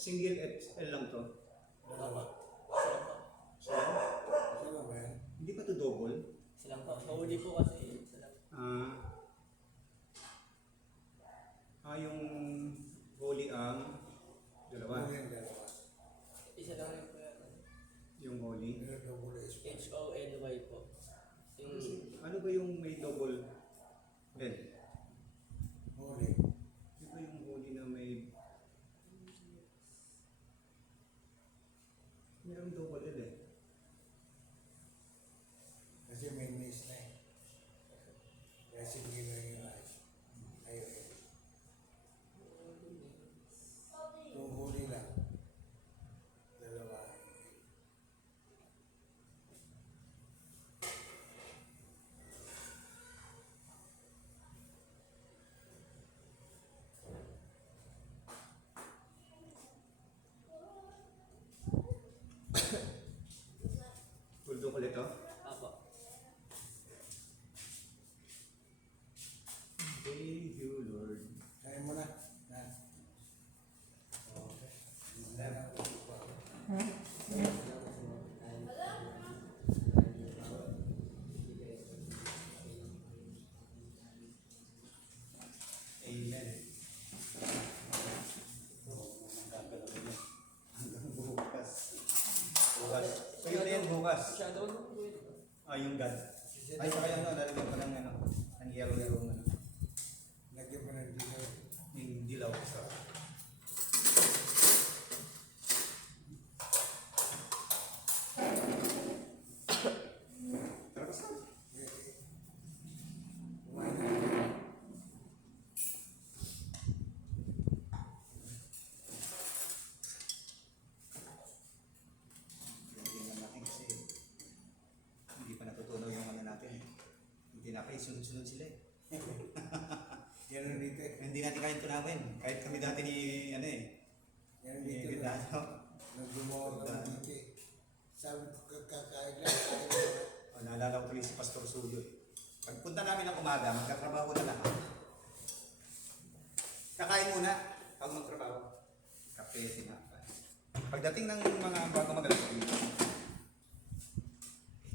Single XL lang to. Tama. Sila ba yan? Hindi pa to double? Silang po. Mahuli po kasi. Yung holy ang dalawa. Isa lang rin po yan. Yung holy. H-O-L-Y po. Yung... Ano ba yung may double L? Holy. Ano ba yung holy na may... Mayroong double L eh. Kasi may miss na eh. Kasi hindi na yung ayaw eh. Kung huli lang, dalawa. Tuldok ulit to. Apo. Thank you, Lord. Kaya mo na. Na. Okay. Amen. Hanggang bukas. Bukas. So yun na yan bukas. Shadow na po yun. Yung God. Ay, saka yung lalagyan ko ng ng yellow Lagyan mo ng dilaw. yung dilaw. Tara sa. Kumain na. Hindi naman natin kasi hindi pa natutunaw yung ano natin. Hindi na kayo sunod-sunod sila eh. Yan ang dito eh. Hindi natin kayang tunawin. Kahit kami dati ni ano eh. Yan ang Ni dito. Gandano. Nang gumawa ka ng dito eh. Sabi ko kakain lang. Naalala ko tuloy si Pastor Suyo eh. Pagpunta namin ng umaga, magkatrabaho na lahat. Kakain muna pag magtrabaho. Kape, sinapa. Pagdating ng mga bago magalas,